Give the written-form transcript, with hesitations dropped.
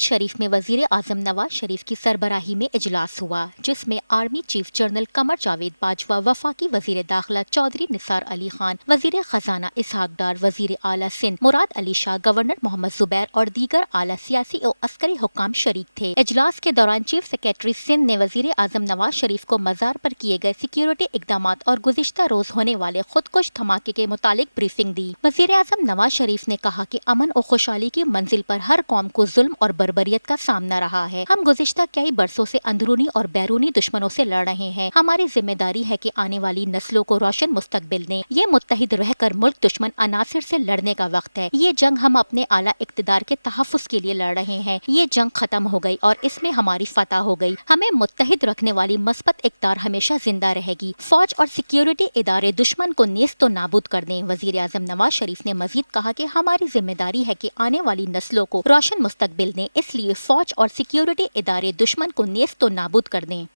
शरीफ में वजीर आजम नवाज शरीफ की सरबराही में इजलास हुआ, जिसमें army chief general Qamar Javed Bajwa, वफाकी वजीर दाखिला चौधरी निसार अली खान, वजीर खजाना इसहाक डार, वजीर आला सिंध मुराद अली शाह, गवर्नर मोहम्मद जुबैर और दीगर आला सियासी और अस्करी हुकाम शरीक थे। इजलास के दौरान चीफ सेक्रेटरी सिंध ने वजीर आजम नवाज शरीफ को मजार पर किए गए सिक्योरिटी इकदाम और गुज़िश्ता रोज होने वाले खुदकुश धमाके के मुतालिक ब्रीफिंग दी। वजीर आजम नवाज शरीफ ने कहा कि अमन और खुशहाली की मंजिल पर हर कौम को जुल्म और बर्बरियत का सामना रहा है। हम गुज़िश्ता कई बरसों से अंदरूनी और बैरूनी दुश्मनों से लड़ रहे हैं। हमारी जिम्मेदारी है कि आने वाली नस्लों को रोशन मुस्तकबिल दें। ये मुत्तहिद रहकर मुल्क दुश्मन अनासिर से लड़ने का वक्त है। ये जंग हम अपने आला इक्तदार के तहफ़्फ़ुज़ के लिए लड़ रहे हैं। ये जंग खत्म हो गई और इसमें हमारी फतह हो गई। हमें मुत्तहिद रखने वाली मस्बत इक़्तिदार हमेशा जिंदा रहेगी। फौज और सिक्योरिटी इदारे दुश्मन को नेस्त नाबूद कर दें। वज़ीर आज़म नवाज शरीफ ने मजीद कहा कि हमारी जिम्मेदारी है कि आने वाली नस्लों को रोशन मुस्तकबिल दें, इसलिए फौज और सिक्योरिटी इदारे दुश्मन को नेस्त नाबूद कर दें।